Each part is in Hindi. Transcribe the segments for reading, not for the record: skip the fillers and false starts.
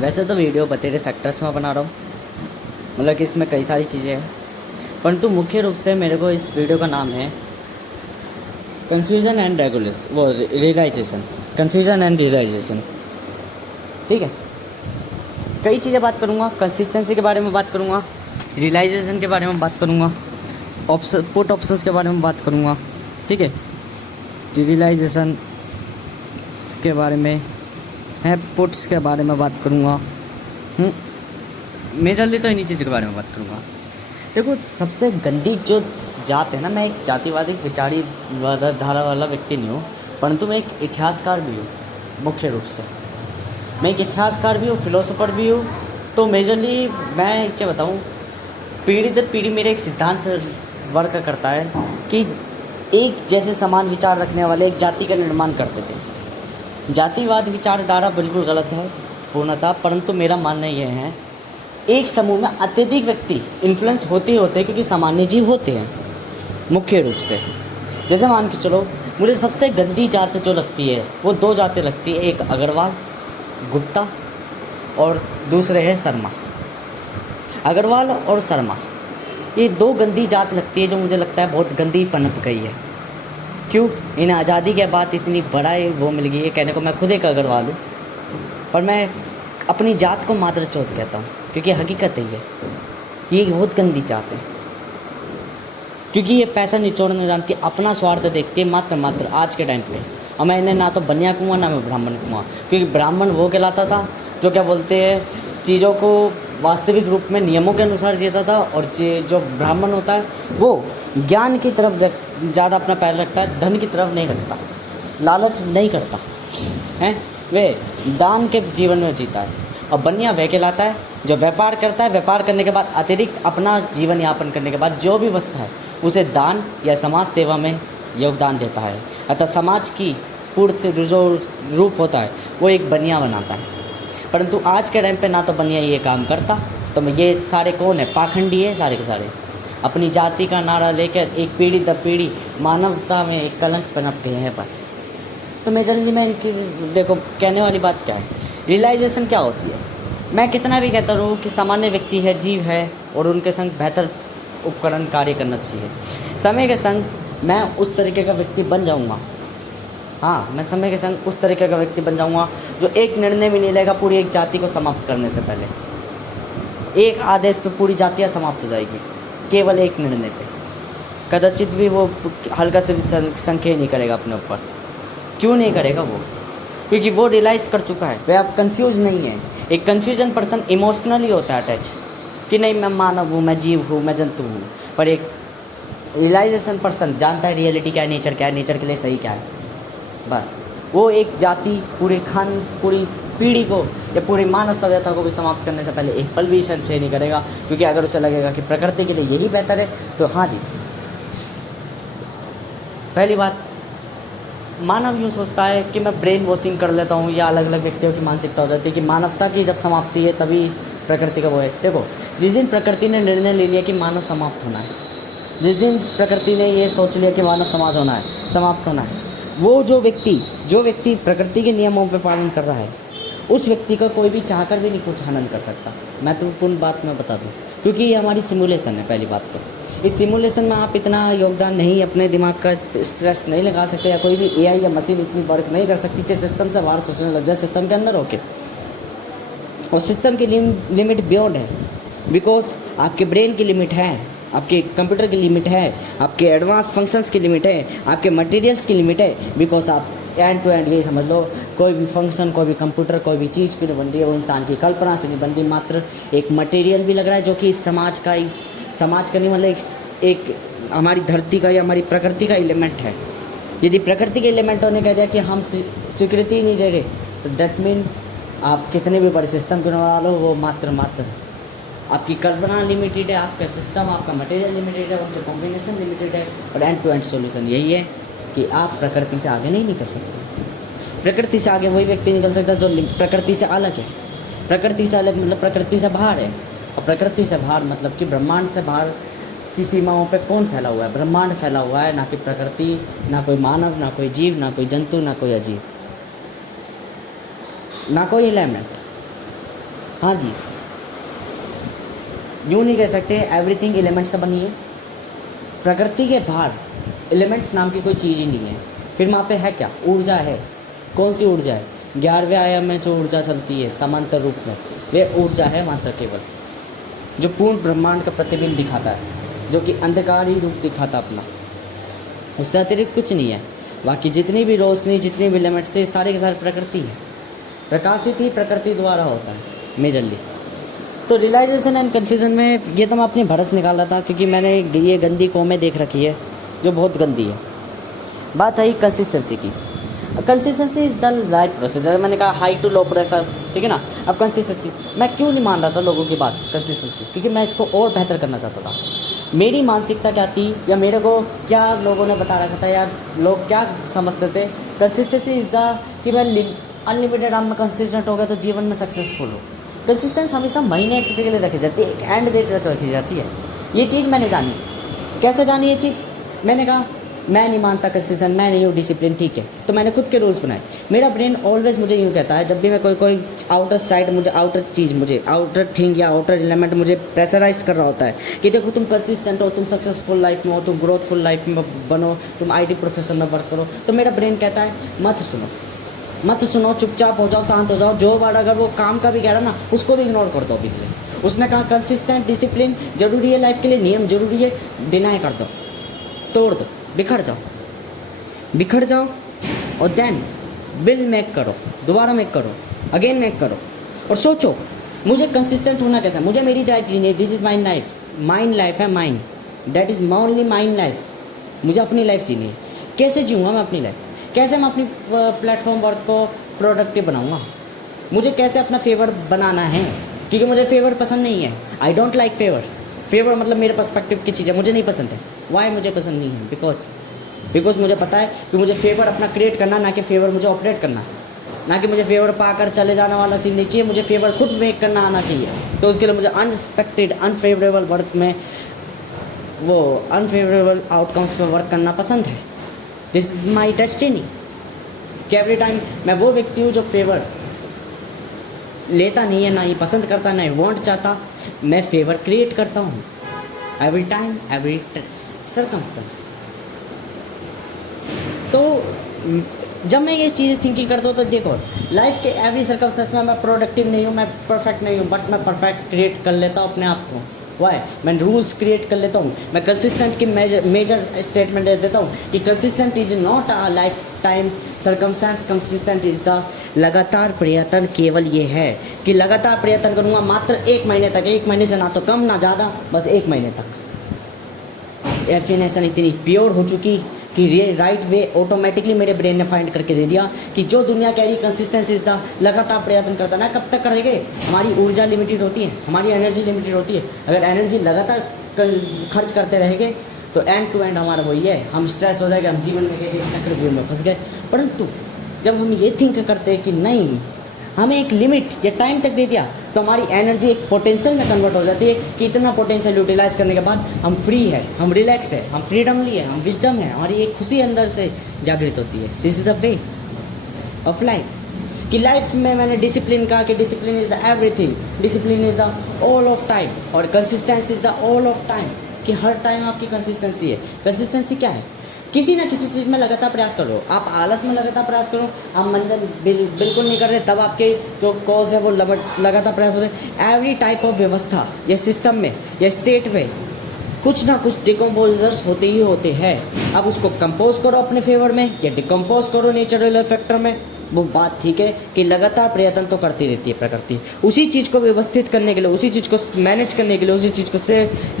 वैसे तो वीडियो बतेरे सेक्टर्स में बना रहा हूँ, मतलब कि इसमें कई सारी चीज़ें हैं, परंतु मुख्य रूप से मेरे को इस वीडियो का नाम है कन्फ्यूज़न एंड रेगुलेशन, वो रियलाइजेशन, कन्फ्यूज़न एंड रियलाइजेशन। ठीक है, कई चीज़ें बात करूँगा, कंसिस्टेंसी के बारे में बात करूँगा, रियलाइजेशन के बारे में बात करूँगा, पुट ऑप्शंस के बारे में बात करूँगा। ठीक है, रियलाइजेशन के बारे में है, पुट्स के बारे में बात करूँगा। मेजरली तो इन्हीं चीज़ों के बारे में बात करूँगा। देखो, सबसे गंदी जो जात है ना, मैं एक जातिवादी विचारी धारा वाला व्यक्ति नहीं हूँ, परंतु मैं एक इतिहासकार भी हूँ। मुख्य रूप से मैं एक इतिहासकार भी हूँ, फिलोसोफर भी हूँ। तो मेजरली मैं क्या बताऊँ, पीढ़ी दर पीढ़ी मेरा एक सिद्धांत वर्क करता है कि एक जैसे समान विचार रखने वाले एक जाति का निर्माण करते थे। जातिवाद विचारधारा बिल्कुल गलत है पूर्णतः, परंतु मेरा मानना यह है, एक समूह में अत्यधिक व्यक्ति इन्फ्लुएंस होते ही होते हैं, क्योंकि सामान्य जीव होते हैं मुख्य रूप से। जैसे मान के चलो, मुझे सबसे गंदी जात जो लगती है वो दो जातें लगती है, एक अग्रवाल गुप्ता और दूसरे है शर्मा। अग्रवाल और शर्मा, ये दो गंदी जात लगती है जो मुझे लगता है बहुत गंदी पनप गई है। क्यों? इन्हें आज़ादी के बाद इतनी बड़ा वो मिल गई है। कहने को मैं खुद एक अग्रवाल हूँ, पर मैं अपनी जात को मादरचोद कहता हूँ, क्योंकि हकीकत है ये बहुत गंदी जात है, क्योंकि ये पैसा निचोड़ना जानती है, अपना स्वार्थ देखती है मात्र आज के टाइम पे। और मैं इन्हें ना तो बनिया कहूँगा ना मैं ब्राह्मण कहूँगा, क्योंकि ब्राह्मण वो कहलाता था जो क्या बोलते हैं, चीज़ों को वास्तविक रूप में नियमों के अनुसार जीता था, और जो ब्राह्मण होता है वो ज्ञान की तरफ ज़्यादा अपना पैर रखता है, धन की तरफ नहीं रखता, लालच नहीं करता है, वे दान के जीवन में जीता है। और बनिया वह कहलाता है जो व्यापार करता है, व्यापार करने के बाद अतिरिक्त अपना जीवन यापन करने के बाद जो भी बचता है उसे दान या समाज सेवा में योगदान देता है। अतः समाज की पूर्ण जो रूप होता है वो एक बनिया बनाता है। परंतु आज के टाइम पे ना तो बनिया ये काम करता, तो ये सारे कौन है, पाखंडी है सारे के सारे, अपनी जाति का नारा लेकर एक पीढ़ी दर पीढ़ी मानवता में एक कलंक पनप गए हैं बस। तो मेजरली मैं इनकी देखो कहने वाली बात क्या है, रियलाइजेशन क्या होती है। मैं कितना भी कहता रहूँ कि सामान्य व्यक्ति है, जीव है, और उनके संग बेहतर उपकरण कार्य करना चाहिए। समय के संग मैं उस तरीके का व्यक्ति बन जाऊँगा। हाँ, मैं समय के संग उस तरीके का व्यक्ति बन जाऊँगा जो एक निर्णय भी नहीं लेगा पूरी एक जाति को समाप्त करने से पहले। एक आदेश पे पूरी जातियाँ समाप्त हो जाएगी, केवल एक निर्णय पे। कदाचित भी वो हल्का से भी संख्या नहीं करेगा अपने ऊपर। क्यों नहीं करेगा वो? क्योंकि वो रियलाइज़ कर चुका है, वह अब कंफ्यूज नहीं है। एक कन्फ्यूजन पर्सन इमोशनली होता है अटैच, कि नहीं मैं मानव हूँ, मैं जीव हूँ, मैं जंतु हूँ। पर एक रियलाइजेशन पर्सन जानता है रियलिटी क्या है, नेचर क्या है, नेचर के लिए सही क्या है। बस वो एक जाति पूरी पीढ़ी को या पूरी मानव सभ्यता को भी समाप्त करने से पहले एक पल भी संशय नहीं करेगा, क्योंकि अगर उसे लगेगा कि प्रकृति के लिए यही बेहतर है तो हाँ जी। पहली बात, मानव यूँ सोचता है कि मैं ब्रेन वॉशिंग कर लेता हूँ, या अलग अलग व्यक्तियों की मानसिकता हो जाती है कि मानवता की जब समाप्ति है तभी प्रकृति का वो है। देखो, जिस दिन प्रकृति ने निर्णय ले लिया कि मानव समाप्त होना है, जिस दिन प्रकृति ने ये सोच लिया कि मानव समाज होना है, समाप्त होना है, वो जो व्यक्ति प्रकृति के नियमों पर पालन कर रहा है, उस व्यक्ति का कोई भी चाहकर भी नहीं कुछ हनन कर सकता। महत्वपूर्ण बात मैं बता दूँ, क्योंकि ये हमारी सिमुलेशन है। पहली बात तो इस सिमुलेशन में आप इतना योगदान नहीं, अपने दिमाग का स्ट्रेस नहीं लगा सकते, या कोई भी एआई या मशीन इतनी वर्क नहीं कर सकती कि सिस्टम से बाहर सोचने लग जाए सिस्टम के अंदर होके। और सिस्टम की लिमिट बियॉन्ड है, बिकॉज आपके ब्रेन की लिमिट है, आपके कंप्यूटर की लिमिट है, आपके एडवांस फंक्शंस की लिमिट है, आपके मटेरियल्स की लिमिट है। बिकॉज आप एंड टू एंड ये समझ लो, कोई भी फंक्शन, कोई भी कंप्यूटर, कोई भी चीज़ की नहीं बन रही है, वो इंसान की कल्पना से नहीं बन रही, मात्र एक मटेरियल भी लग रहा है जो कि इस समाज का नहीं, मतलब एक हमारी धरती का या हमारी प्रकृति का एलिमेंट है। यदि प्रकृति के एलिमेंटों ने कह दिया कि हम स्वीकृति नहीं दे रहे, तो डेट मीन आप कितने भी बड़े सिस्टम क्यों बना लो, वो मात्र आपकी कल्पना लिमिटेड है, आपका सिस्टम, आपका मटेरियल लिमिटेड है, उनके कॉम्बिनेशन लिमिटेड है। और एंड टू एंड सॉल्यूशन यही है कि आप प्रकृति से आगे नहीं निकल सकते। प्रकृति से आगे वही व्यक्ति निकल सकता है जो प्रकृति से अलग है। प्रकृति से अलग मतलब प्रकृति से बाहर है, और प्रकृति से बाहर मतलब कि ब्रह्मांड से बाहर की सीमाओं पे कौन फैला हुआ है? ब्रह्मांड फैला हुआ है, ना कि प्रकृति, ना कोई मानव, ना कोई जीव, ना कोई जंतु, ना कोई अजीव, ना कोई एलिमेंट। हाँ जी, यूँ नहीं कह सकते एवरीथिंग एलिमेंट से बनी है। प्रकृति के बाहर एलिमेंट्स नाम की कोई चीज़ ही नहीं है। फिर वहाँ पे है क्या? ऊर्जा है। कौन सी ऊर्जा है? 11वें आयाम में जो ऊर्जा चलती है समांतर रूप में, वे ऊर्जा है मात्र केवल, जो पूर्ण ब्रह्मांड का प्रतिबिंब दिखाता है, जो कि अंधकार ही रूप दिखाता अपना, उससे अतिरिक्त कुछ नहीं है। बाकी जितनी भी रोशनी, जितने भी एलिमेंट्स है, सारे के सारे प्रकृति है। प्रकाशित ही प्रकृति द्वारा होता है मेजरली। तो रियलाइजेशन एंड कन्फ्यूज़न में ये तो मैं अपनी भड़स निकाल रहा था, क्योंकि मैंने ये गंदी कौमें देख रखी है जो बहुत गंदी है। बात आई कंसिस्टेंसी की। Consistency is the right process. जैसे मैंने कहा हाई टू लो प्रेशर, ठीक है ना। अब कंसिस्टेंसी, मैं क्यों नहीं मान रहा था लोगों की बात कंसिस्टेंसी, क्योंकि मैं इसको और बेहतर करना चाहता था। मेरी मानसिकता क्या थी, या मेरे को क्या लोगों ने बता रखा था, या लोग क्या समझते थे, कंसिस्टेंसी इज़ द कि मैं अनलिमिटेड आप में कंसिस्टेंट हो गया तो जीवन में सक्सेसफुल हो। कंसिस्टेंस हमेशा महीने एक के लिए रखी जाती है, एक एंड डेट तक रखी जाती है। ये चीज़ मैंने जानी। कैसे जानी ये चीज़? मैंने कहा मैं नहीं मानता कंसिस्टेंट, मैं नहीं हूँ डिसिप्लिन, ठीक है। तो मैंने खुद के रूल्स बनाए। मेरा ब्रेन ऑलवेज मुझे यूँ कहता है, जब भी मैं कोई आउटर साइड, मुझे आउटर चीज़, मुझे आउटर थिंग या आउटर एलिमेंट मुझे प्रेशराइज कर रहा होता है कि देखो तुम कंसिस्टेंट हो, तुम सक्सेसफुल लाइफ में हो, तुम ग्रोथफुल लाइफ में बनो, तुम IT प्रोफेशन में वर्क करो, तो मेरा ब्रेन कहता है मत सुनो, चुपचाप हो जाओ, शांत हो जाओ। जो वर्ड अगर वो काम का भी कह रहा ना, उसको भी इग्नोर कर दो अभी के लिए। उसने कहा कंसिस्टेंट डिसिप्लिन जरूरी है लाइफ के लिए, नियम जरूरी है, डिनाई कर दो, तोड़ दो, बिखर जाओ और देन विल मेक करो, दोबारा मेक करो, अगेन मेक करो, और सोचो मुझे कंसिस्टेंट होना कैसा है, मुझे मेरी लाइफ जीनी है। This is my life, mind life है, mind, that is only mind life. मुझे अपनी लाइफ जीनी है। कैसे जीऊँगा मैं अपनी लाइफ? कैसे मैं अपनी प्लेटफॉर्म वर्क को प्रोडक्टिव बनाऊँगा? मुझे कैसे अपना फेवर बनाना है? क्योंकि मुझे फेवर पसंद नहीं है। आई डोंट लाइक फेवर मतलब मेरे पर्सपेक्टिव की चीज़ है, मुझे नहीं पसंद है। वाई मुझे पसंद नहीं है? बिकॉज मुझे पता है कि मुझे फेवर अपना क्रिएट करना, ना कि फेवर मुझे ऑपरेट करना, ना कि मुझे फेवर पाकर चले जाने वाला सीन नहीं चाहिए। मुझे फेवर खुद मेक करना आना चाहिए। तो उसके लिए मुझे अनएक्सपेक्टेड, अनफेवरेबल वर्क में, वो अनफेवरेबल आउटकम्स पर वर्क करना पसंद है। This is my destiny. कि एवरी टाइम मैं वो व्यक्ति हूँ जो फेवर लेता नहीं है, ना ही पसंद करता, ना ही वांट चाहता, मैं फेवर क्रिएट करता हूँ एवरी टाइम, एवरी सर्कमस्टेंस। तो जब मैं ये चीज़ थिंकिंग करता हूँ तो देखो लाइफ के एवरी सर्कमस्टेंस में मैं प्रोडक्टिव नहीं हूँ, मैं परफेक्ट नहीं हूँ, बट मैं परफेक्ट क्रिएट कर लेता हूँ अपने आप को। वाई? मैं रूल्स क्रिएट कर लेता हूँ। मैं कंसिस्टेंट की मेजर स्टेटमेंट दे देता हूँ कि consistent is not a life time circumstance, consistent is the लगातार प्रयत्न। केवल ये है कि लगातार प्रयत्न करूँगा मात्र 1 महीने तक, 1 महीने से ना तो कम ना ज़्यादा, बस 1 महीने तक। डेफिनेशन इतनी प्योर हो चुकी कि ये राइट वे ऑटोमेटिकली मेरे ब्रेन ने फाइंड करके दे दिया कि जो दुनिया कह रही कंसिस्टेंसी इज द लगातार प्रयत्न करता ना, कब तक करेंगे? हमारी ऊर्जा लिमिटेड होती है, हमारी एनर्जी लिमिटेड होती है। अगर एनर्जी लगातार खर्च करते रहेंगे तो एंड टू एंड हमारा वही है, हम स्ट्रेस हो जाएगा, हम जीवन में एक चक्रव्यूह में फंस गए। परंतु जब हम ये थिंक करते हैं कि नहीं, हमें एक लिमिट या टाइम तक दे दिया, तो हमारी एनर्जी एक पोटेंशियल में कन्वर्ट हो जाती है कि इतना पोटेंशियल यूटिलाइज करने के बाद हम फ्री है, हम रिलैक्स है, हम फ्रीडमली है, हम विजडम है, हमारी एक खुशी अंदर से जागृत होती है। This is the way of life. कि लाइफ में मैंने डिसिप्लिन कहा कि discipline is the everything, discipline is the all of time, और consistency is the all of time. कि हर टाइम आपकी कंसिस्टेंसी है। कंसिस्टेंसी क्या है? किसी ना किसी चीज़ में लगातार प्रयास करो। आप आलस में लगातार प्रयास करो, आप मंजन बिल्कुल नहीं कर रहे, तब आपके जो कॉज है वो लगातार प्रयास हो रहे। एवरी टाइप ऑफ व्यवस्था या सिस्टम में या स्टेट में कुछ ना कुछ डिकम्पोजर्स होते ही होते हैं। अब उसको कंपोज करो अपने फेवर में या डिकम्पोज करो नेचुरल फैक्टर में, वो बात ठीक है कि लगातार प्रयत्न तो करती रहती है प्रकृति उसी चीज़ को व्यवस्थित करने के लिए, उसी चीज़ को मैनेज करने के लिए, उसी चीज़ को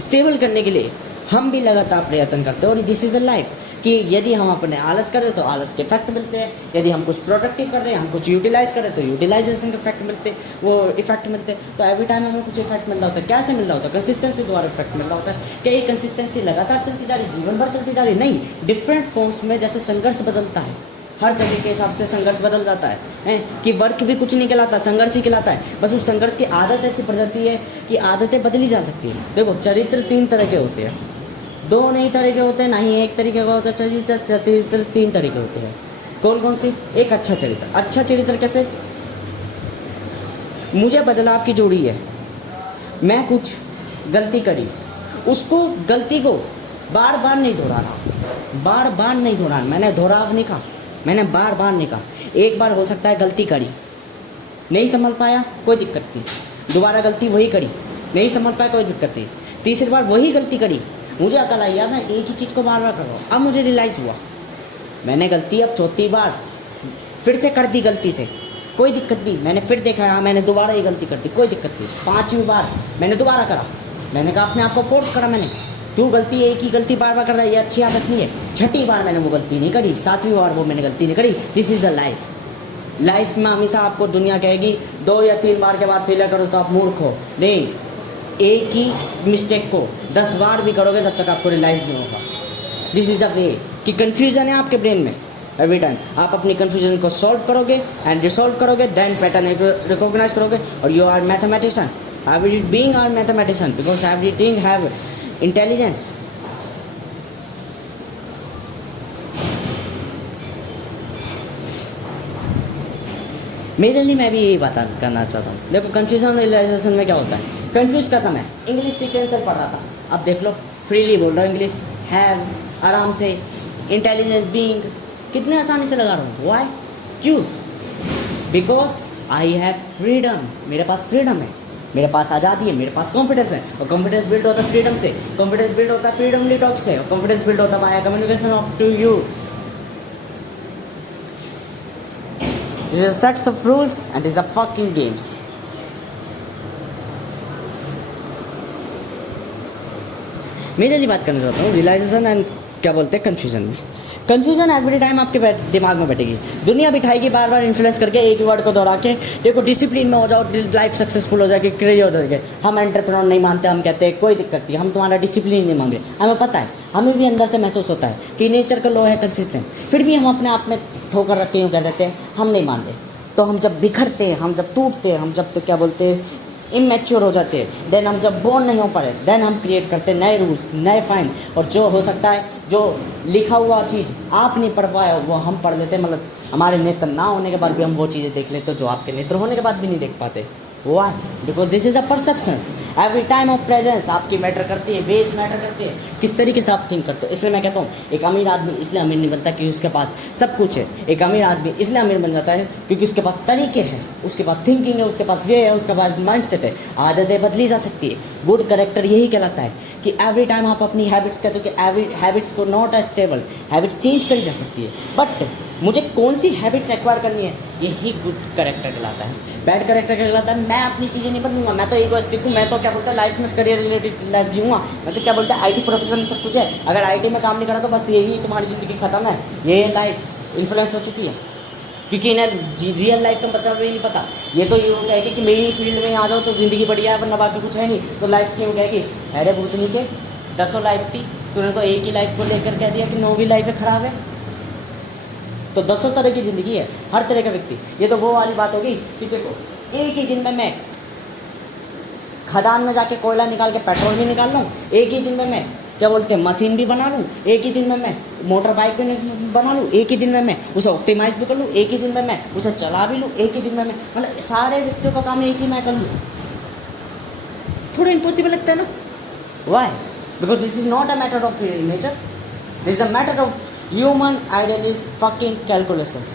स्टेबल करने के लिए हम भी लगातार प्रयत्न करते हैं। और दिस इज़ द लाइफ कि यदि हम अपने आलस कर रहे हैं तो आलस के इफेक्ट मिलते हैं, यदि हम कुछ प्रोडक्टिव कर रहे हैं, हम कुछ यूटिलाइज कर रहे हैं तो यूटिलाइजेशन के इफेक्ट मिलते हैं, वो इफेक्ट मिलते हैं। तो एवरी टाइम हमें कुछ इफेक्ट मिल रहा होता है। क्या से मिल रहा होता है? कंसिस्टेंसी द्वारा इफेक्ट मिल रहा होता है। क्या ये कंसिस्टेंसी लगातार चलती जा रही, जीवन भर चलती जा रही? नहीं, डिफरेंट फॉर्म्स में। जैसे संघर्ष बदलता है, हर जगह के हिसाब से संघर्ष बदल जाता है कि वर्क भी कुछ नहीं कहलाता, संघर्ष ही कहलाता है। बस उस संघर्ष की आदत ऐसी पड़ जाती है कि आदतें बदली जा सकती है। देखो चरित्र 3 तरह के होते हैं, 2 नहीं तरह के होते हैं, ना ही एक तरीके का होता है चरित्र। 3 तरीके होते हैं। कौन कौन से? एक अच्छा चरित्र। अच्छा चरित्र कैसे? मुझे बदलाव की जरूरी है। मैं कुछ गलती करी, उसको गलती को बार बार नहीं दोहराना, बार बार नहीं दोहराना। मैंने दोहराव नहीं कहा, मैंने बार बार नहीं कहा। एक बार हो सकता है गलती करी, नहीं संभल पाया, कोई दिक्कत नहीं। दोबारा गलती वही करी, नहीं संभल पाया, कोई दिक्कत नहीं। तीसरी बार वही गलती करी, मुझे अकल आई यार मैं एक ही चीज़ को बार बार कर रहा हूँ। अब मुझे रियलाइज़ हुआ मैंने गलती अब चौथी बार फिर से कर दी गलती से, कोई दिक्कत नहीं। मैंने फिर देखा हाँ मैंने दोबारा ये गलती कर दी, कोई दिक्कत नहीं। पाँचवीं बार मैंने दोबारा करा, मैंने कहा अपने आप को फोर्स करा, मैंने तू गलती एक ही गलती बार बार कर रहा है, ये अच्छी आदत नहीं है। छठी बार मैंने वो गलती नहीं करी, सातवीं बार वो मैंने गलती नहीं करी। This is the life. Life में हमेशा आपको दुनिया कहेगी 2 या 3 बार के बाद फेलियर करो तो आप मूर्ख हो। नहीं, एक ही मिस्टेक को 10 बार भी करोगे जब तक आपको रियलाइज़ नहीं होगा। दिस इज़ द वे कि कन्फ्यूज़न है आपके ब्रेन में। एवरी टाइम आप अपनी कन्फ्यूजन को सॉल्व करोगे एंड रिसॉल्व करोगे, देन पैटर्न रिकॉग्नाइज करोगे और you are mathematician. Every being are mathematician because every being have intelligence. Majorly मैं भी यही बात करना चाहता हूँ। देखो कन्फ्यूजन रियलाइजेशन में क्या होता है, कन्फ्यूज करता मैं इंग्लिश सीक्वेंसर पढ़ रहा था, अब देख लो फ्रीली बोल रहा हूँ इंग्लिश, हैव आराम से, इंटेलिजेंस बीइंग कितने आसानी से लगा रहा हूँ। वाई, क्यों? बिकॉज आई हैव फ्रीडम, मेरे पास फ्रीडम है, मेरे पास आज़ादी है, मेरे पास कॉन्फिडेंस है। और कॉन्फिडेंस बिल्ड होता है फ्रीडम से, कॉन्फिडेंस बिल्ड होता है फ्रीडमली टॉक से, और कॉन्फिडेंस बिल्ड होता है by communication of to you. This is sets of rules and is a fucking games. Majorly बात करना चाहता हूँ रियलाइजेशन एंड क्या बोलते हैं कन्फ्यूजन में। कन्फ्यूजन एवरी टाइम आपके दिमाग में बैठेगी, दुनिया बिठाएगी बार बार इन्फ्लुएंस करके एक ही वर्ड को दोहरा के। देखो डिसिप्लिन में हो जाओ, लाइफ सक्सेसफुल हो जाएगी, क्रेज हो जाएगी। हम एंटरप्रेन्योर नहीं मानते, हम कहते हैं कोई दिक्कत नहीं, हम तुम्हारा डिसिप्लिन नहीं मांगे। हमें पता है, हमें भी अंदर से महसूस होता है कि नेचर का लॉ है कंसिस्टेंट, फिर भी हम अपने आप में ठोकर रखते हैं, कह देते हैं हम नहीं मानते। तो हम जब बिखरते हैं, हम जब टूटते हैं, हम जब तो क्या बोलते हैं इमेच्योर हो जाते हैं, देन हम जब बोर्न नहीं हो पाए, देन हम क्रिएट करते हैं नए रूल्स, नए फाइन। और जो हो सकता है जो लिखा हुआ चीज़ आप नहीं पढ़ पाए वो हम पढ़ लेते हैं। मतलब हमारे नेत्र ना होने के बाद भी हम वो चीज़ें देख लेते, जो आपके नेत्र होने के बाद भी नहीं देख पाते। Why? Because this is a perceptions. Every time of presence आपकी मैटर करती है, बेस मैटर करती है, किस तरीके से आप थिंक करते हो। इसलिए मैं कहता हूँ एक अमीर आदमी इसलिए अमीर नहीं बनता क्योंकि उसके पास सब कुछ है। एक अमीर आदमी इसलिए अमीर बन जाता है क्योंकि उसके पास तरीके हैं, उसके पास थिंकिंग है, उसके पास वे है, उसके पास माइंड सेट है। आदतें बदली जा सकती है। गुड करेक्टर यही कहलाता है कि एवरी टाइम आप अपनी हैबिट्स कहते हो कि एवरी हैबिट्स को not a stable, habit change करी जा सकती है, बट मुझे कौन सी हैबिट्स एक्वायर करनी है, यही गुड करेक्टर कहलाता है। बैड करेक्टर कहलाता है मैं अपनी चीज़ें नहीं बदलूंगा, मैं तो इगोइस्टिक हूँ, मैं तो क्या बोलता है लाइफ में करियर रिलेटेड लाइफ जीऊँगा, मैं तो क्या बोलता है आईटी प्रोफेशन सब कुछ है, अगर आईटी में काम नहीं करा तो बस यही तुम्हारी ज़िंदगी ख़त्म है, ये लाइफ इन्फ्लुएंस हो चुकी है। क्योंकि इन्हें रियल लाइफ का मतलब भी नहीं पता। ये तो यूँ कहेगी कि मेरी फील्ड में आ जाओ तो ज़िंदगी बढ़िया है, वरना बाकी कुछ है नहीं। तो लाइफ क्यों कहेगी अरे भूतनी के 10 लाइफ थी, तूने तो एक ही लाइफ को लेकर कह दिया कि 9वीं लाइफ ख़राब है। तो 10 तरह की ज़िंदगी है, हर तरह का व्यक्ति। ये तो वो वाली बात होगी कि देखो एक ही दिन में मैं खदान में जाके कोयला निकाल के पेट्रोल भी निकाल लूँ, एक ही दिन में मैं क्या बोलते हैं मशीन भी बना लूँ, एक ही दिन में मैं मोटर बाइक भी बना लूँ, एक ही दिन में मैं उसे ऑप्टिमाइज़ भी कर लूँ, एक ही दिन में मैं उसे चला भी लूँ, एक ही दिन में मैं मतलब सारे व्यक्तियों का काम एक ही मैं कर लूँ। थोड़ा इम्पॉसिबल लगता है ना? Why? Because this is not a matter of nature, this is a matter of human ideal is fucking calculations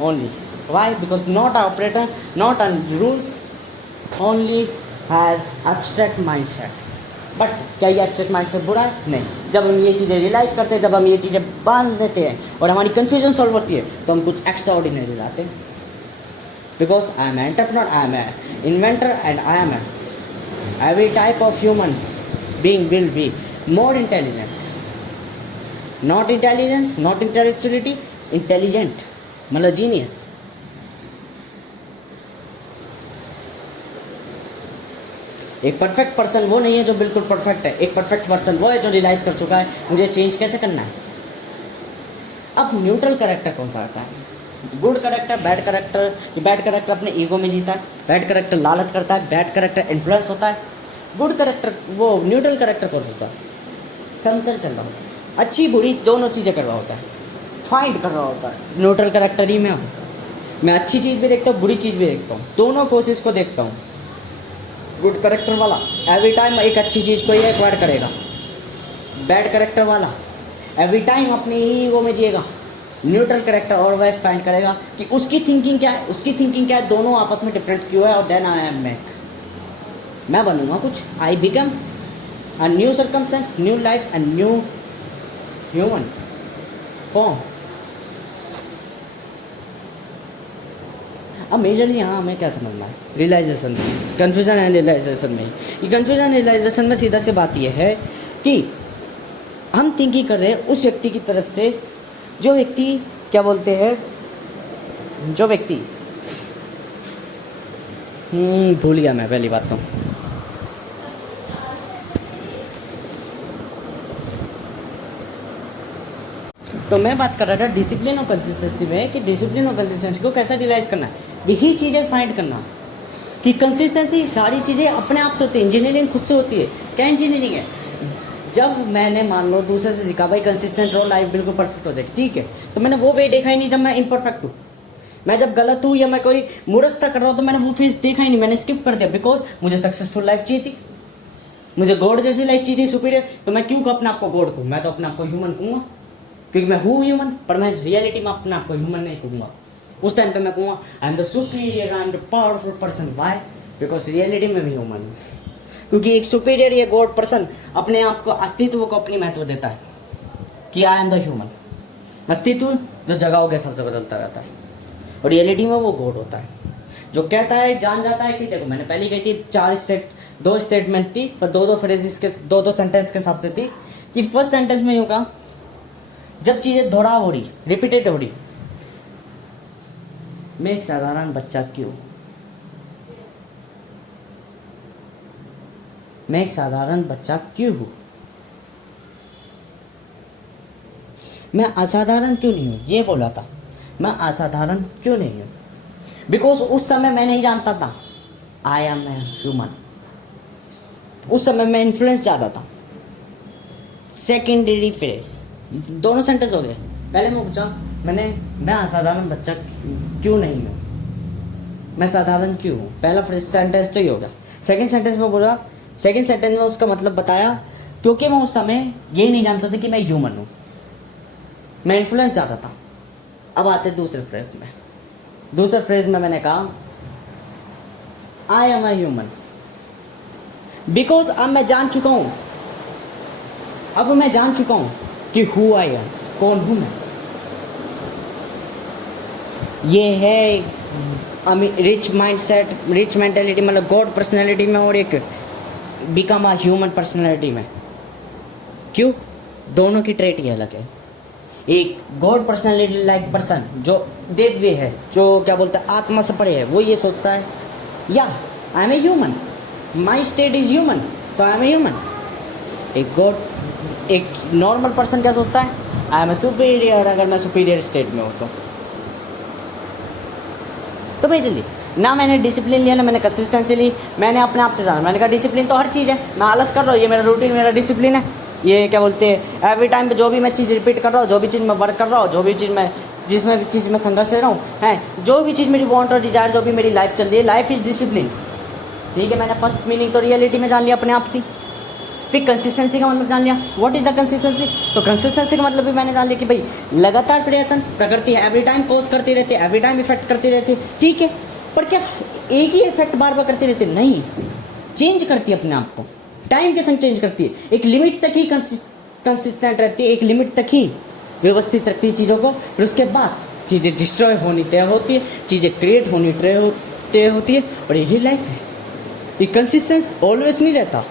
only. Why? Because not an operator, not on rules, only has abstract mindset. But क्या ये abstract mindset बुरा है? नहीं। जब हम ये चीज़ें रियलाइज़ करते हैं, जब हम ये चीज़ें बांध लेते हैं और हमारी कन्फ्यूजन सॉल्व होती है तो हम कुछ एक्स्ट्रा ऑर्डिनरी लाते हैं। Because I am entrepreneur, I am a inventor and I am every type of human being will be more intelligent. Not intelligence, not intellectuality, intelligent मतलब जीनियस। एक परफेक्ट पर्सन वो नहीं है जो बिल्कुल परफेक्ट है, एक परफेक्ट पर्सन वो है जो रियलाइज कर चुका है मुझे चेंज कैसे करना है। अब न्यूट्रल कैरेक्टर कौन सा आता है? Good character, bad character. कि बैड कैरेक्टर अपने ईगो में जीता है, बैड कैरेक्टर लालच करता है, बैड कैरेक्टर इन्फ्लुएंस होता है। गुड कैरेक्टर वो न्यूट्रल कैरेक्टर कौन सा होता है? समतल चल रहा होता है, अच्छी बुरी दोनों चीज़ें कर रहा होता है, फाइट कर रहा होता है, न्यूट्रल कैरेक्टर ही में हो। मैं अच्छी चीज़ भी देखता हूँ, बुरी चीज़ भी देखता हूँ, दोनों कोशिश को देखता हूँ। गुड करेक्टर वाला एवरी टाइम एक अच्छी चीज़ को ही एक्वायर करेगा, बैड करेक्टर वाला एवरी टाइम अपनी ही ईगो में जिएगा। न्यूट्रल करेक्टर ऑलवेज फाइंड करेगा कि उसकी थिंकिंग क्या है, उसकी थिंकिंग क्या है, दोनों आपस में डिफरेंट क्यों है, और देन आई एम मैं बनूंगा कुछ। I become a new circumstance, new life and new human form. अब मेजरली यहाँ हमें क्या समझना है, रियलाइजेशन में, कन्फ्यूज़न एंड रियलाइजेशन में। ये कन्फ्यूज़न रियलाइजेशन में सीधा से बात यह है कि हम थिंकिंग कर रहे हैं उस व्यक्ति की तरफ से जो व्यक्ति क्या बोलते हैं, जो व्यक्ति भूल गया मैं पहली बात तो मैं बात कर रहा था डिसिप्लिन और कंसिस्टेंसी में, कि डिसिप्लिन और कंसिस्टेंसी को कैसा रियलाइज करना है, वही चीज़ें फाइंड करना कि कंसिस्टेंसी सारी चीज़ें अपने आप से होती है, इंजीनियरिंग खुद से होती है। क्या इंजीनियरिंग है, जब मैंने मान लो दूसरे से सीखा भाई कंसिस्टेंट रहो लाइफ बिल्कुल परफेक्ट हो जाएगी, ठीक है, तो मैंने वो वे देखा ही नहीं जब मैं इम्परफेक्ट हूँ, मैं जब गलत हूँ या मैं कोई मूर्खता कर रहा हूँ तो मैंने वो फेज देखा ही नहीं, मैंने स्किप कर दिया, बिकॉज मुझे सक्सेसफुल लाइफ चाहिए थी, मुझे गॉड जैसी लाइफ चाहिए थी, सुपीरियर। तो मैं क्यों अपने आप को गॉड कहूँ, मैं तो अपने आप को ह्यूमन कहूँगा, क्योंकि मैं हूँ ह्यूमन, पर मैं रियलिटी में अपने आप को ह्यूमन नहीं कहूँगा। उस टाइम पे मैं कहूँगा I am the superior, I am the powerful person. Why? Because reality में भी ह्यूमन हूँ, क्योंकि एक सुपीरियर या गॉड पर्सन अपने आप को, अस्तित्व को अपनी महत्व देता है कि आई एम द ह्यूमन, अस्तित्व जो जगहों के हिसाब से बदलता रहता है, और रियलिटी में वो गॉड होता है जो कहता है, जान जाता है कि देखो मैंने पहले कही थी दो स्टेटमेंट थी, पर दो फ्रेजेस के दो सेंटेंस के हिसाब से थी, कि फर्स्ट सेंटेंस में होगा जब चीज़ें दोहराव हो रही, रिपीटेड हो रही, मैं एक साधारण बच्चा क्यों, मैं एक साधारण बच्चा क्यों हूँ, मैं असाधारण क्यों नहीं हूँ, ये बोला था, मैं असाधारण क्यों नहीं हूँ, बिकॉज उस समय मैं नहीं जानता था आई एम ए ह्यूमन, उस समय मैं इन्फ्लुएंस ज़्यादा था। सेकेंडरी फ्रेज, दोनों सेंटेंस हो गए। पहले मैं पूछा मैं असाधारण बच्चा क्यों नहीं हूँ, मैं साधारण क्यों हूँ, पहला फ्रेज सेंटेंस तो ही होगा। सेकंड सेंटेंस में बोला, सेकंड सेंटेंस में उसका मतलब बताया, क्योंकि मैं उस समय ये नहीं जानता था कि मैं ह्यूमन हूँ, मैं इन्फ्लुएंस ज़्यादा था। अब आते दूसरे फ्रेज में, दूसरे फ्रेज में मैंने कहा I am a human, because अब मैं जान चुका हूँ, अब मैं जान चुका हूँ कि हु आई एम, कौन हूँ मैं। ये है rich mind set, rich mentality, मतलब गॉड पर्सनैलिटी में और एक बिकम अ ह्यूमन पर्सनैलिटी में। क्यों? दोनों की ट्रेट ही अलग है। एक गॉड पर्सनैलिटी लाइक पर्सन जो दिव्य है, जो क्या बोलता है आत्मा से परे है, वो ये सोचता है या I am a human, my state is human, तो आई एम ए ह्यूमन। एक नॉर्मल पर्सन क्या सोचता है, आई एम ए सुपीरियर, अगर मैं सुपीरियर स्टेट में हूँ तो भाई जल्दी ना मैंने डिसिप्लिन लिया, ना मैंने कंसिस्टेंसी ली, मैंने अपने आप से जाना, मैंने कहा डिसिप्लिन तो हर चीज़ है, मैं आलस कर रहा हूँ, ये मेरा रूटीन, मेरा डिसिप्लिन है। ये क्या बोलते हैं एवरी टाइम पे जो भी मैं चीज़ रिपीट कर रहा हूँ, जो भी चीज़ मैं वर्क कर रहा हूँ, जो भी चीज़ मैं जिसमें भी चीज़ में संघर्ष ले रहा हूँ, है जो भी चीज़ मेरी वांट और डिजायर, जो भी मेरी लाइफ चल रही है, लाइफ इज़ डिसिप्लिन। ठीक है, मैंने फर्स्ट मीनिंग तो रियलिटी में जान लिया अपने आप से। फिर कंसिस्टेंसी का मतलब जान लिया, व्हाट इज़ द कंसिस्टेंसी। तो कंसिस्टेंसी का मतलब भी मैंने जान लिया कि भाई लगातार प्रयत्न, प्रकृति एवरी टाइम कोज करती रहती है, एवरी टाइम इफेक्ट करती रहती है, ठीक है, पर क्या एक ही इफेक्ट बार बार करती रहती है? नहीं, चेंज करती है अपने आप को, टाइम के संग चेंज करती है, एक लिमिट तक ही कंसिस्टेंट रहती है, एक लिमिट तक ही व्यवस्थित रखती है चीज़ों को, फिर उसके बाद चीज़ें डिस्ट्रॉय होनी तय होती है, चीज़ें क्रिएट होनी तय होती है, और यही लाइफ है। ये कंसिस्टेंस ऑलवेज नहीं रहता,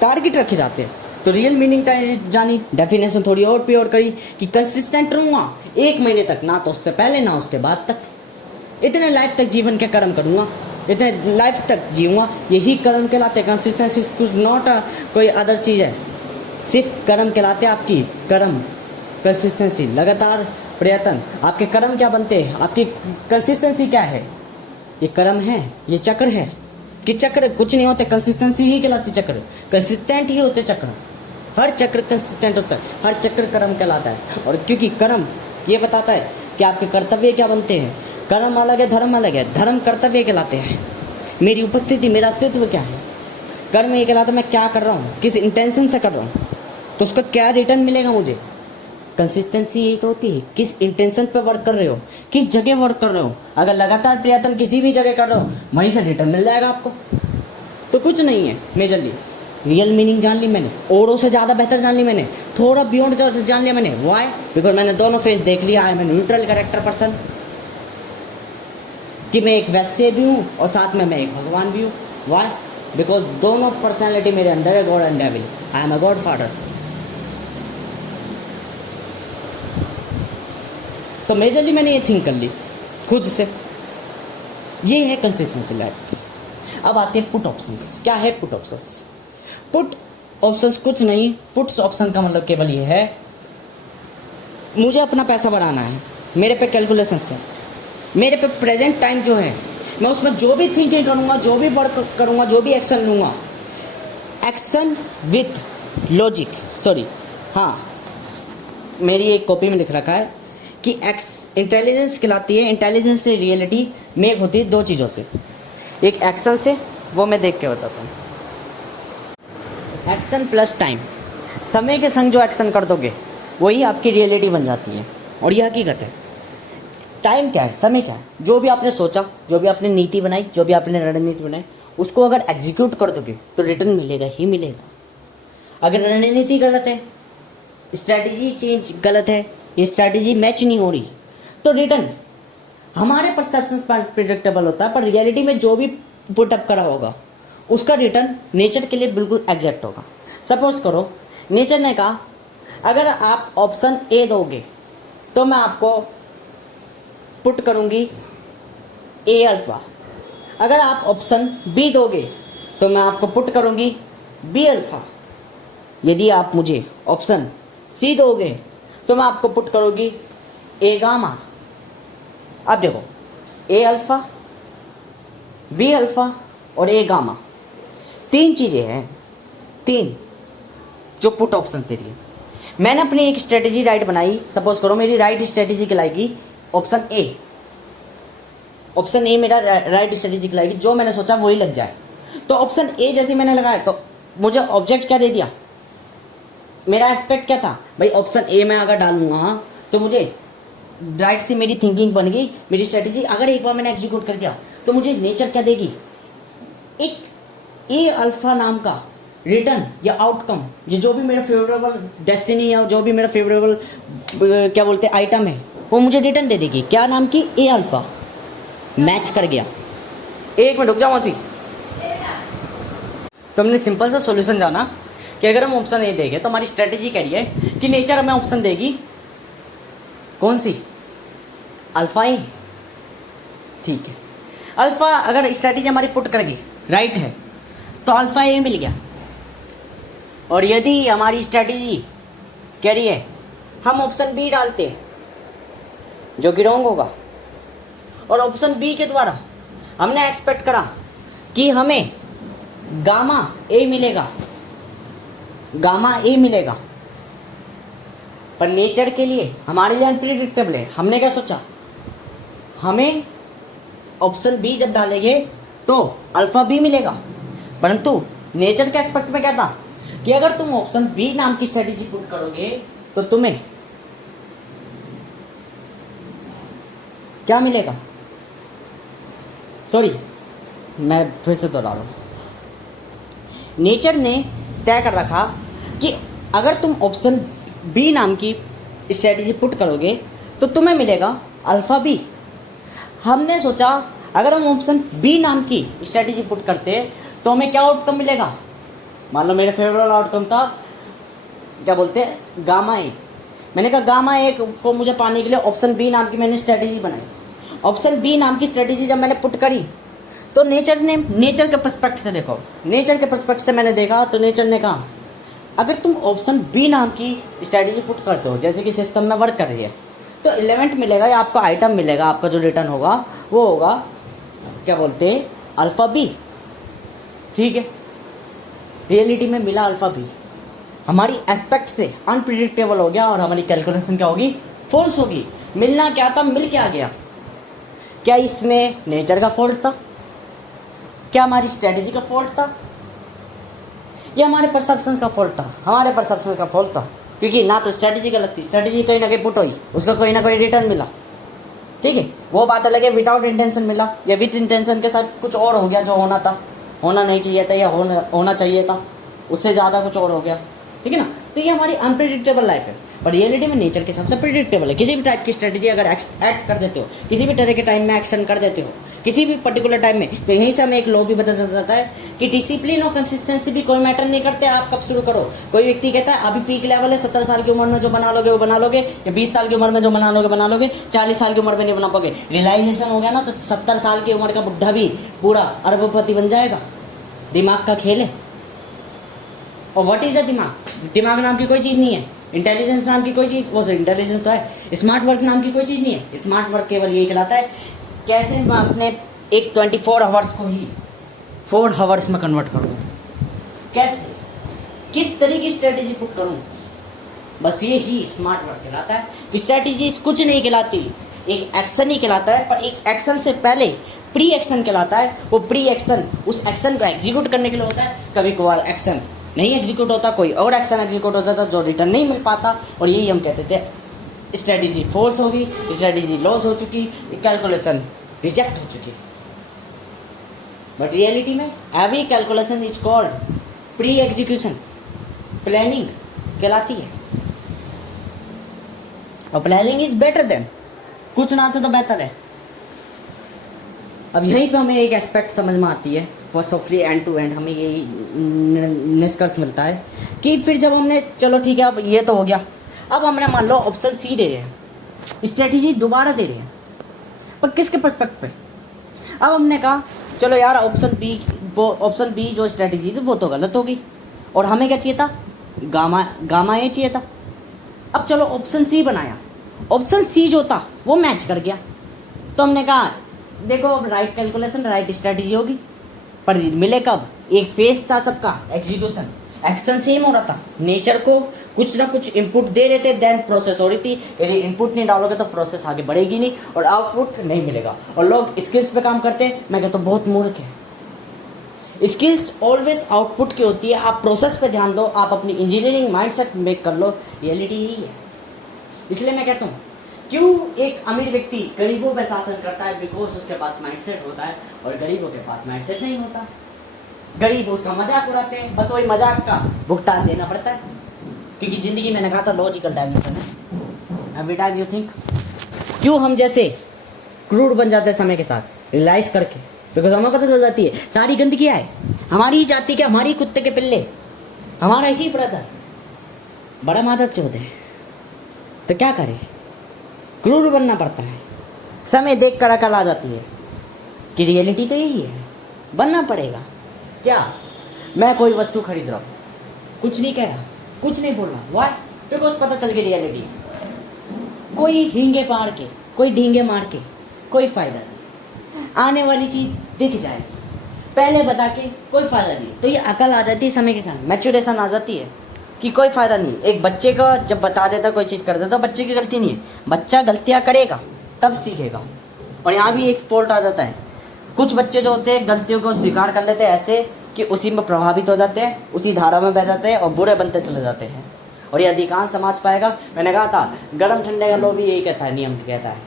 टारगेट रखे जाते हैं। तो रियल मीनिंग जानी, डेफिनेशन थोड़ी और प्योर करी कि कंसिस्टेंट रहूँगा 1 महीने तक, ना तो उससे पहले ना उसके बाद तक, इतने लाइफ तक जीवन के कर्म करूँगा, इतने लाइफ तक जीऊँगा, यही कर्म कहलाते हैं। कंसिस्टेंसी कुछ नॉट कोई अदर चीज़ है, सिर्फ कर्म कहलाते हैं आपकी, कर्म कंसिस्टेंसी, लगातार प्रयत्न। आपके कर्म क्या बनते हैं, आपकी कंसिस्टेंसी क्या है? ये कर्म है, ये चक्र है कि चक्र कुछ नहीं होते, कंसिस्टेंसी ही कहलाती चक्र, कंसिस्टेंट ही होते चक्र, हर चक्र कंसिस्टेंट होता है, हर चक्र कर्म कहलाता है। और क्योंकि कर्म ये बताता है कि आपके कर्तव्य क्या बनते हैं, कर्म अलग है, धर्म अलग है। धर्म कर्तव्य कहलाते हैं, मेरी उपस्थिति, मेरा अस्तित्व क्या है। कर्म ये कहलाता है मैं क्या कर रहा हूँ, किस इंटेंशन से कर रहा हूँ, तो उसका क्या रिटर्न मिलेगा मुझे। कंसिस्टेंसी यही तो होती है, किस इंटेंशन पे वर्क कर रहे हो, किस जगह वर्क कर रहे हो। अगर लगातार प्रयत्न किसी भी जगह कर रहे हो, वहीं से रिटर्न मिल जाएगा आपको। तो कुछ नहीं है मेजरली। रियल मीनिंग जान ली मैंने, औरों से ज़्यादा बेहतर जान ली मैंने, थोड़ा बियॉन्ड जान लिया मैंने। वाई? बिकॉज मैंने दोनों फेस देख लिया। I am a neutral character person, कि मैं एक वैश्य भी हूँ और साथ में मैं एक भगवान भी हूँ। वाई? बिकॉज दोनों पर्सनैलिटी मेरे अंदर है, God and devil. I am a God father. तो मेजरली मैंने ये थिंक कर ली खुद से। ये है कंसिस्टेंसी लाइफ। अब आते हैं पुट ऑप्शंस। क्या है पुट ऑप्शंस? पुट ऑप्शंस कुछ नहीं, पुट्स ऑप्शन का मतलब केवल ये है, मुझे अपना पैसा बढ़ाना है, मेरे पे कैलकुलेशंस है, मेरे पे प्रेजेंट टाइम जो है, मैं उसमें जो भी थिंकिंग करूँगा, जो भी वर्क करूँगा, जो भी एक्शन लूँगा, एक्शन विथ लॉजिक। हाँ, मेरी एक कॉपी में लिख रखा है कि इंटेलिजेंस कहलाती है, इंटेलिजेंस से रियलिटी मेक होती है दो चीज़ों से, एक एक्शन से, वो मैं देख के बताता हूँ। एक्शन प्लस टाइम, समय के संग जो एक्शन कर दोगे वही आपकी रियलिटी बन जाती है, और यह हकीकत है। टाइम क्या है, समय क्या है, जो भी आपने सोचा, जो भी आपने नीति बनाई, जो भी आपने रणनीति बनाई, उसको अगर एग्जीक्यूट कर दोगे तो रिटर्न मिलेगा ही मिलेगा। अगर रणनीति गलत है, स्ट्रैटेजी चेंज गलत है, ये स्ट्रैटेजी मैच नहीं हो रही, तो रिटर्न हमारे परसेप्शन पर प्रिडिक्टेबल होता है, पर रियलिटी में जो भी पुटअप करा होगा उसका रिटर्न नेचर के लिए बिल्कुल एग्जैक्ट होगा। सपोज करो नेचर ने कहा अगर आप ऑप्शन ए दोगे तो मैं आपको पुट करूँगी ए अल्फ़ा, अगर आप ऑप्शन बी दोगे तो मैं आपको पुट करूँगी बी अल्फ़ा, यदि आप मुझे ऑप्शन सी दोगे तो मैं आपको पुट करूँगी ए गामा। अब देखो, ए अल्फ़ा, बी अल्फ़ा और ए गामा, तीन चीज़ें हैं, तीन जो पुट ऑप्शंस दे रही है। मैंने अपनी एक स्ट्रेटेजी राइट बनाई, सपोज करो मेरी राइट स्ट्रेटेजी कहलाएगी ऑप्शन ए। ऑप्शन ए मेरा राइट स्ट्रेटेजी कहलाएगी, जो मैंने सोचा वही लग जाए। तो ऑप्शन ए जैसे मैंने लगाया तो मुझे ऑब्जेक्ट क्या दे दिया, मेरा एस्पेक्ट क्या था भाई, ऑप्शन ए में अगर डालूंगा तो मुझे राइट से मेरी थिंकिंग बन गई, मेरी स्ट्रेटेजी अगर एक बार मैंने एग्जीक्यूट कर दिया तो मुझे नेचर क्या देगी, एक ए अल्फ़ा नाम का रिटर्न या आउटकम। ये जो भी मेरा फेवरेबल डेस्टिनी या जो भी मेरा फेवरेबल क्या बोलते हैं आइटम है, वो मुझे रिटर्न दे देगी। क्या नाम की, ए अल्फ़ा। मैच कर गया। एक मिनट रुक जाओ मसी। तो हमने सिंपल सा सॉल्यूशन जाना कि अगर हम ऑप्शन ए देंगे तो हमारी स्ट्रेटेजी कह रही है कि नेचर हमें ऑप्शन देगी कौन सी, अल्फ़ा ए। ठीक है, अल्फ़ा अगर स्ट्रेटेजी हमारी पुट करेगी राइट है तो अल्फ़ा ए मिल गया। और यदि हमारी स्ट्रेटेजी कह रही है हम ऑप्शन बी डालते हैं जो कि रॉन्ग होगा, और ऑप्शन बी के द्वारा हमने एक्सपेक्ट करा कि हमें गामा ए मिलेगा, गामा ए मिलेगा, पर नेचर के लिए हमारे लिए अनप्रिडिक्टेबल है। हमने क्या सोचा, हमें ऑप्शन बी जब डालेंगे तो अल्फ़ा बी मिलेगा, परंतु नेचर के एस्पेक्ट में क्या था कि अगर तुम ऑप्शन बी नाम की स्ट्रेटेजी पुट करोगे तो तुम्हें क्या मिलेगा, सॉरी मैं फिर से दोहरा रहा हूँ। नेचर ने तय कर रखा कि अगर तुम ऑप्शन बी नाम की स्ट्रेटेजी पुट करोगे तो तुम्हें मिलेगा अल्फ़ा बी। हमने सोचा अगर हम ऑप्शन बी नाम की स्ट्रेटेजी पुट करते तो हमें क्या आउटकम मिलेगा, मान लो मेरा फेवरेबल आउटकम था क्या बोलते हैं गामा ए। मैंने कहा गामा ए को मुझे पाने के लिए ऑप्शन बी नाम की मैंने स्ट्रेटेजी बनाई। ऑप्शन बी नाम की स्ट्रेटेजी जब मैंने पुट करी तो नेचर के पर्सपेक्ट से देखो, नेचर के पर्सपेक्ट से मैंने देखा तो नेचर ने कहा अगर तुम ऑप्शन बी नाम की स्ट्रेटेजी पुट करते हो जैसे कि सिस्टम में वर्क कर रही है तो एलिमेंट मिलेगा या आपका आइटम मिलेगा, आपका जो रिटर्न होगा वो होगा क्या बोलते हैं अल्फ़ा बी। ठीक है, रियलिटी में मिला अल्फ़ा बी, हमारी एस्पेक्ट से अनप्रिडिक्टेबल हो गया और हमारी कैलकुलेशन क्या होगी, फॉल्स होगी। मिलना क्या था, मिल के आ गया। क्या इसमें नेचर का फॉल्ट था? क्या हमारी स्ट्रेटजी का फॉल्ट था? या हमारे परसेप्शन का फॉल्ट था? हमारे परसेप्शन का फॉल्ट था, क्योंकि ना तो स्ट्रेटजी गलत थी, स्ट्रेटजी कहीं ना कहीं पुट हुई, उसका कोई ना कोई रिटर्न मिला, ठीक है। वो बात अलग है विदाउट इंटेंशन मिला या विद इंटेंशन के साथ कुछ और हो गया, जो होना था, होना नहीं चाहिए था, या होना चाहिए था, उससे ज़्यादा कुछ और हो गया, ठीक है ना। तो ये हमारी अनप्रिडिक्टेबल लाइफ है, पर रियलिटी में नेचर के सबसे प्रिडिक्टेबल है। किसी भी टाइप की स्ट्रेटजी अगर एक्ट कर देते हो, किसी भी तरह के टाइम में एक्शन कर देते हो, किसी भी पर्टिकुलर टाइम में, तो यहीं से हमें एक लॉ भी पता चल जाता है कि डिसिप्लिन और कंसिस्टेंसी भी कोई मैटर नहीं करते। आप कब शुरू करो, कोई व्यक्ति कहता है अभी पीक लेवल है, 70 साल की उम्र में जो बना लोगे वो बना लोगे, या 20 साल की उम्र में जो बना लोगे, 40 साल की उम्र में नहीं बना पाओगे। रियलाइजेशन हो गया ना, तो 70 साल की उम्र का बुढ़ा भी पूरा अरबपति बन जाएगा। दिमाग का खेल है। और व्हाट इज अ दिमाग? दिमाग नाम की कोई चीज़ नहीं है। इंटेलिजेंस नाम की कोई चीज़, वो इंटेलिजेंस तो है। स्मार्ट वर्क नाम की कोई चीज़ नहीं है। स्मार्ट वर्क केवल यही कहलाता है कैसे मैं अपने एक 24 आवर्स को ही 4 आवर्स में कन्वर्ट करूँ, कैसे, किस तरह की स्ट्रेटेजी पुट करूँ, बस ये ही स्मार्ट वर्क कहलाता है। स्ट्रेटेजी कुछ नहीं कहलाती, एक एक्शन ही कहलाता है। पर एक एक्शन से पहले प्री एक्शन कहलाता है। वो प्री एक्शन उस एक्शन को एग्जीक्यूट करने के लिए होता है। कभी कभार एक्शन नहीं एग्जीक्यूट होता, कोई और एक्शन एग्जीक्यूट हो जाता जो रिटर्न नहीं मिल पाता, और यही हम कहते थे स्ट्रेटेजी फॉल्स होगी, स्ट्रेटेजी लॉस हो चुकी, कैलकुलेशन रिजेक्ट हो चुकी। बट रियलिटी में every calculation is called pre execution, planning कहलाती है। और प्लानिंग इज बेटर देन, कुछ ना से तो बेहतर है। अब यहीं पे हमें एक एस्पेक्ट समझ में आती है first of all end to end, हमें यही निष्कर्ष मिलता है कि फिर जब हमने चलो ठीक है अब ये तो हो गया, अब हमने मान लो ऑप्शन सी दे रहे हैं, स्ट्रेटजी दोबारा दे रहे हैं, पर किसके पर्सपेक्ट पे? अब हमने कहा चलो यार ऑप्शन बी जो स्ट्रेटजी थी वो तो गलत होगी, और हमें क्या चाहिए था? गामा ए चाहिए था। अब चलो ऑप्शन सी बनाया, ऑप्शन सी जो था वो मैच कर गया, तो हमने कहा देखो अब राइट कैलकुलेशन राइट स्ट्रेटजी होगी। पर मिले कब? एक फेज था सबका, एग्जीक्यूशन, एक्शन सेम हो रहा था। नेचर को कुछ ना कुछ इनपुट दे रहे थे, देन प्रोसेस हो रही थी। यदि इनपुट नहीं डालोगे तो प्रोसेस आगे बढ़ेगी नहीं और आउटपुट नहीं मिलेगा। और लोग स्किल्स पे काम करते हैं, मैं कहता हूँ बहुत मूर्ख है। स्किल्स ऑलवेज आउटपुट की होती है। आप प्रोसेस पे ध्यान दो, आप अपनी इंजीनियरिंग माइंडसेट मेक कर लो, रियलिटी यही है। इसलिए मैं कहता हूँ क्यों एक अमीर व्यक्ति गरीबों पर शासन करता है? बिकॉज उसके पास माइंडसेट होता है और गरीबों के पास माइंडसेट नहीं होता। गरीब उसका मजाक उड़ाते हैं, बस वही मजाक का भुगतान देना पड़ता है, क्योंकि ज़िंदगी मैंने कहा था लॉजिकल डायमेंशन है। एवरी टाइम यू थिंक, क्यों हम जैसे क्रूड बन जाते हैं समय के साथ रियलाइज करके, बिकॉज हमें पता चल जाती है सारी गंदगी है हमारी जाति के, हमारी कुत्ते के पिल्ले, हमारा ही ब्रदर बड़ा मादक चौधरी है। तो क्या करें? क्रूर बनना पड़ता है। समय देख कर अकल आ जाती है कि रियलिटी तो यही है, बनना पड़ेगा। क्या मैं कोई वस्तु खरीद रहा हूँ, कुछ नहीं कह रहा, कुछ नहीं बोल रहा, वाई? बिकॉज पता चल गई रियलिटी। कोई हींगे मार के, कोई ढींगे मार के कोई फ़ायदा नहीं, आने वाली चीज़ दिख जाएगी, पहले बता के कोई फ़ायदा नहीं। तो ये अकल आ जाती है समय के साथ, मैच्योरेशन आ जाती है कि कोई फ़ायदा नहीं। एक बच्चे का जब बता देता कोई चीज़ कर देता, बच्चे की गलती नहीं है, बच्चा गलतियाँ करेगा तब सीखेगा। और यहाँ भी एक फॉल्ट आ जाता है, कुछ बच्चे जो होते हैं गलतियों को स्वीकार कर लेते हैं ऐसे कि उसी में प्रभावित हो जाते हैं, उसी धारा में बह जाते हैं और बुरे बनते चले जाते हैं। और ये अधिकांश समाज पाएगा। मैंने कहा था गर्म ठंडे का लो भी यही कहता है, नियम कहता है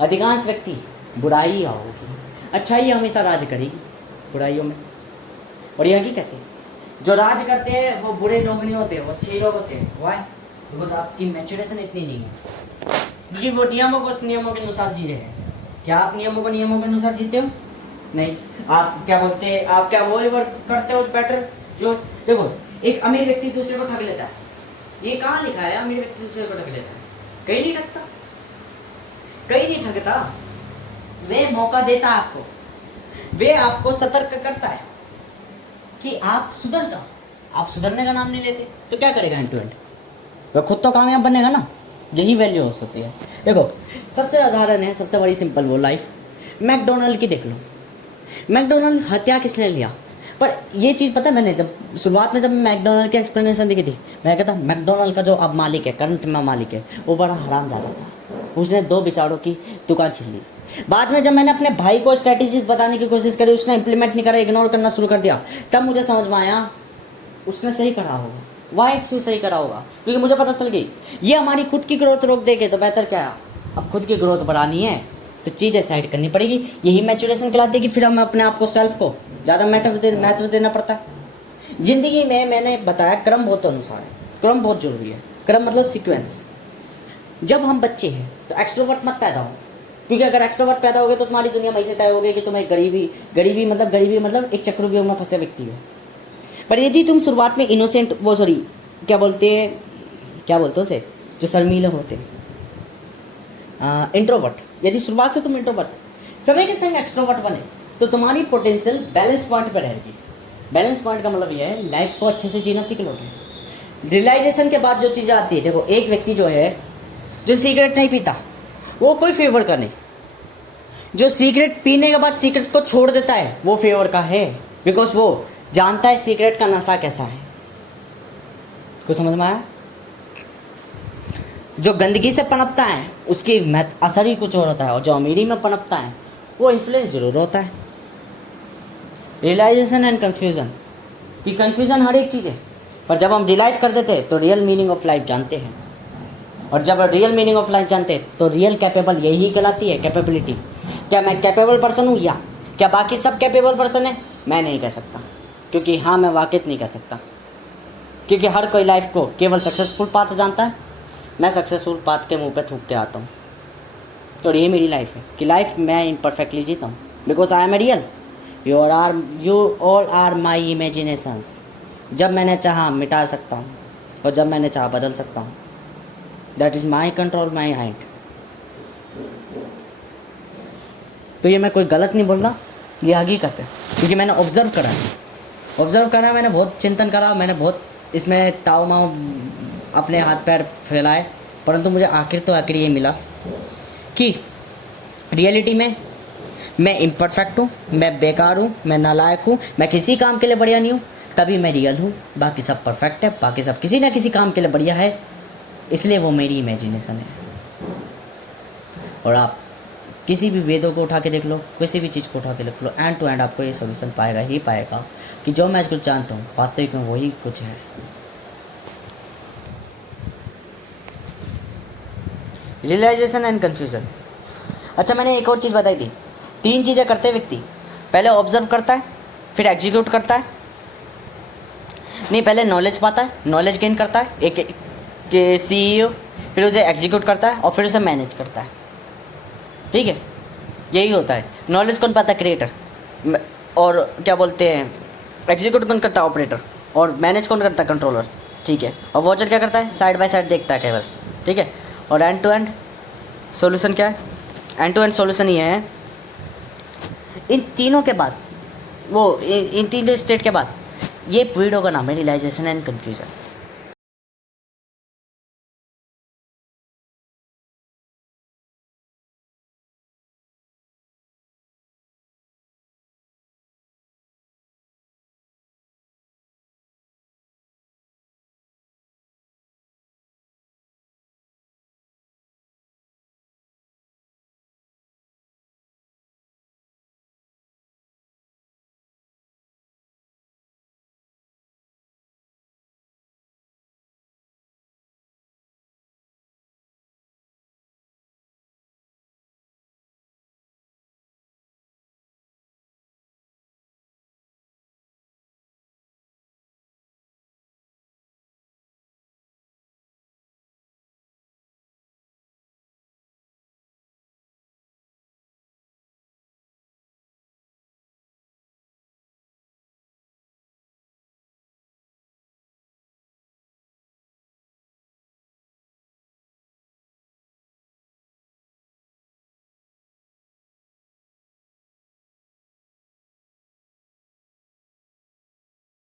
अधिकांश व्यक्ति बुराई होगी, अच्छाई हमेशा राज करेगी बुराइयों में। और ये हकीकत है, जो राज करते हैं वो बुरे लोग नहीं होते, वो अच्छे लोग होते हैं। वाई? बिकॉज आपकी मैच्योरेशन इतनी नहीं है, क्योंकि वो नियमों के अनुसार जी रहे हैं। क्या आप नियमों के अनुसार जीते हो? नहीं। आप क्या बोलते हैं, आप क्या वही वर्क करते हो बेटर? जो देखो एक अमीर व्यक्ति दूसरे को ठग लेता है, ये कहाँ लिखा है अमीर व्यक्ति दूसरे को ठग लेता है? कहीं नहीं ठगता, कहीं नहीं ठगता। वे मौका देता है आपको, वे आपको सतर्क करता है कि आप सुधर जाओ। आप सुधरने का नाम नहीं लेते तो क्या करेगा एंड टू एंड? वह खुद तो कामयाब बनेगा ना। यही वैल्यू हो सकती है। देखो सबसे उदाहरण है, सबसे बड़ी सिंपल वो लाइफ मैकडोनल्ड की देख लो। मैकडोनल्ड हत्या किसने लिया? पर ये चीज़ पता है, मैंने जब शुरुआत में जब मैकडोनल्ड की एक्सप्लेनेशन देखी थी, मैं कहता मैकडोनल्ड का जो अब मालिक है, करंट में मालिक है, वो बड़ा हरामजादा था। उसने 2 बेचारों की दुकान छीन ली। बाद में जब मैंने अपने भाई को स्ट्रैटेजीज बताने की कोशिश करी, उसने इंप्लीमेंट नहीं करा, इग्नोर करना शुरू कर दिया, तब मुझे समझ में आया उसने सही करा होगा। वाई, क्यों सही करा होगा? क्योंकि मुझे पता चल गई ये हमारी खुद की ग्रोथ रोक देंगे, तो बेहतर क्या है, अब खुद की ग्रोथ बढ़ानी है तो चीज़ें साइड करनी पड़ेगी। यही मैचुरेशन कहलाती है कि फिर हमें अपने आप को, सेल्फ को ज़्यादा महत्व देना पड़ता है। ज़िंदगी में मैंने बताया क्रम बहुत अनुसार है, क्रम बहुत जरूरी है। क्रम मतलब सीक्वेंस। जब हम बच्चे हैं तो एक्सट्रोवर्ट मत पैदा हो, क्योंकि अगर एक्सट्रोवर्ट पैदा हो गए तो तुम्हारी दुनिया वहीं से तय हो गई कि तुम एक गरीबी मतलब एक चक्रव्यूह में फंसे व्यक्ति हो। पर यदि तुम शुरुआत में इनोसेंट, क्या बोलते उसे, जो शर्मीले होते हैं, इंट्रोवर्ट, यदि शुरुआत से तुम इंट्रोवर्ट समय के संग एक्सट्रोवर्ट बने तो तुम्हारी पोटेंशियल बैलेंस पॉइंट पर रहेगी। बैलेंस पॉइंट का मतलब यह है लाइफ को अच्छे से जीना सीख लोगे। रियलाइजेशन के बाद जो चीज़ें आती है, देखो एक व्यक्ति जो है जो सिगरेट नहीं पीता वो कोई फेवर का नहीं, जो सिगरेट पीने के बाद सिगरेट को छोड़ देता है वो फेवर का है, बिकॉज वो जानता है सिगरेट का नशा कैसा है। कुछ समझ में आया? जो गंदगी से पनपता है उसकी असर ही कुछ और होता है, और जो अमीरी में पनपता है वो इन्फ्लुएंस जरूर होता है। रियलाइजेशन एंड कन्फ्यूज़न, कि कन्फ्यूज़न हर एक चीज़ है, पर जब हम रियलाइज़ कर देते हैं तो रियल मीनिंग ऑफ लाइफ जानते हैं, और जब रियल मीनिंग ऑफ लाइफ जानते हैं तो रियल कैपेबल यही कहलाती है, कैपेबिलिटी। क्या मैं कैपेबल पर्सन हूँ, या क्या बाकी सब कैपेबल पर्सन है? मैं नहीं कह सकता, क्योंकि हाँ मैं वाकित नहीं कह सकता, क्योंकि हर कोई लाइफ को केवल सक्सेसफुल पाथ जानता है। मैं सक्सेसफुल पाथ के मुंह पे थूक के आता हूँ, तो ये मेरी लाइफ है कि लाइफ मैं इम्परफेक्टली जीता हूँ, because I am a real. You all are my imaginations. जब मैंने चाहा मिटा सकता हूँ, और जब मैंने चाहा बदल सकता हूँ। That is my control, my height. तो ये मैं कोई गलत नहीं बोल रहा, ये हकीकत है, क्योंकि मैंने ऑब्ज़र्व करा, मैंने बहुत चिंतन करा, मैंने बहुत इसमें ताव माव अपने हाथ पैर फैलाए, परंतु मुझे आखिर ये मिला कि रियलिटी में मैं इम्परफेक्ट हूँ, मैं बेकार हूँ, मैं नालायक हूँ, मैं किसी काम के लिए बढ़िया नहीं हूँ, तभी मैं रियल हूँ। बाकी सब परफेक्ट है, बाकी सब किसी ना किसी काम के लिए बढ़िया है, इसलिए वो मेरी इमेजिनेशन है। और आप किसी भी वेदों को उठा के देख लो, किसी भी चीज़ को उठा के देख लो, एंड टू एंड आपको ये सोल्यूशन पाएगा कि जो मैं कुछ जानता हूँ वास्तविक में वही कुछ है। Realisation and confusion. अच्छा, मैंने एक और चीज़ बताई थी, 3 चीज़ें करते व्यक्ति, पहले ऑब्जर्व करता है, फिर एग्जीक्यूट करता है, नहीं पहले नॉलेज पाता है, नॉलेज गेन करता है एक CEO, फिर उसे एग्जीक्यूट करता है और फिर उसे मैनेज करता है। ठीक है, यही होता है। नॉलेज कौन पाता है? क्रिएटर। और क्या बोलते हैं, एग्जीक्यूट कौन करता है? ऑपरेटर। और मैनेज कौन करता है? कंट्रोलर। ठीक है, और वॉचर क्या करता है? साइड बाय साइड देखता है केवल। ठीक है, और एंड टू एंड सॉल्यूशन क्या है? एंड टू एंड सॉल्यूशन ये है, इन तीनों के बाद, इन तीनों स्टेट के बाद ये वीडियो का नाम है रियलाइजेशन एंड कन्फ्यूज़न।